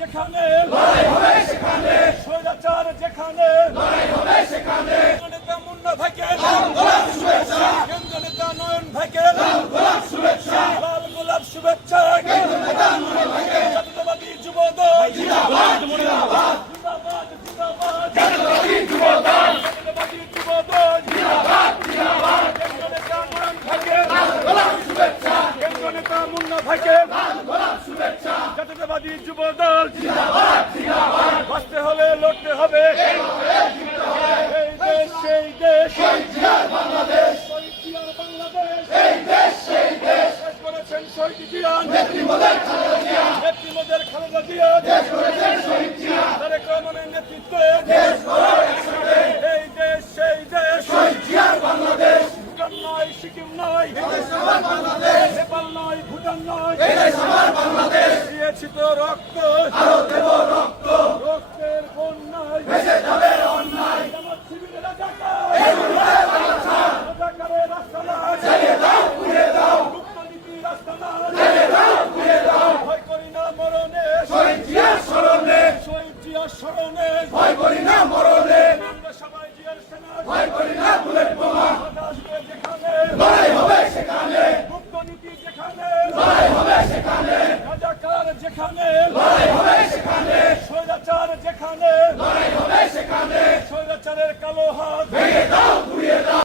যেখানে লড়াই হবে সেখানে, স্বৈরাচার যেখানে লড়াই হবে সেখানে, নেতা মুন্না ভাইকে লাল গোলাপ শুভেচ্ছা, কেন্দ্র নেতা নয়ন ভাইকে লাল গোলাপ শুভেচ্ছা, লাল গোলাপ শুভেচ্ছা, কেন্দ্র নেতা নয়ন ভাইকে জাতীয়তাবাদী যুবদল জিন্দাবাদ জিন্দাবাদ জিন্দাবাদ জিন্দাবাদ, জাতীয়তাবাদী যুবদল জাতীয়তাবাদী যুবদল জিন্দাবাদ জিন্দাবাদ, কেন্দ্র নেতা নয়ন ভাইকে লাল গোলাপ শুভেচ্ছা, কেন্দ্র নেতা মুন্না ভাইকে লাল গোলাপ শুভেচ্ছা, জাতীয়তাবাদী যুবদল জিন্দাবাদ জিন্দাবাদ, বাঁচতে হলে লড়তে হবে এই দেশ সেই দেশ, শহীদ জিয়ার বাংলাদেশ, শহীদ জিয়ার বাংলাদেশ, এই দেশ সেই দেশ, শেষ করেছেন শহীদ জিয়া, নেত্রী মোদের খালেদা জিয়া, নেত্রী মোদের খালেদা জিয়া, দেশ করেছেন শহীদ জিয়া, তারেক রহমানের নেতৃত্বে দেশ গড়ার একসাথে, এই দেশ সেই দেশ, শহীদ জিয়ার বাংলাদেশ, ভুটান নয় সিকিম নয়, এই দেশ আমার বাংলাদেশ, নেপাল নয় ভুটান নয়, এই দেশ আমার বাংলাদেশ, দিয়েছি তো রক্ত আরো দেব রক্ত, রক্তের বন্যায় ভেসে যাবে অন্যায়, আমার শিবিরের রাজাকার এই লড়াই বাংলা রাজাকারের রাস্তা না ছেড়ে দাও ঘুরে দাও, মুক্তনীতি রাস্তা না ছেড়ে দাও ঘুরে দাও, ভয় করি না মরণে শহীদ জিয়ার স্মরণে, শহীদ জিয়ার স্মরণে ভয় করি না মরণে, আমরা সবাই জিয়ার সেনা ভয় করি না বুলেট বোমা, আসবে যেখানে লড়াই হবে সেখানে, মুক্তনীতি যেখানে লড়াই হবে সেখানে, রাজাকার যেখানে লড়াই হবে সেখানে, স্বৈরাচার যেখানে লড়াই হবে সেখানে, স্বৈরাচারের কালো হাত ভেঙে দাও ঘুরিয়ে দাও।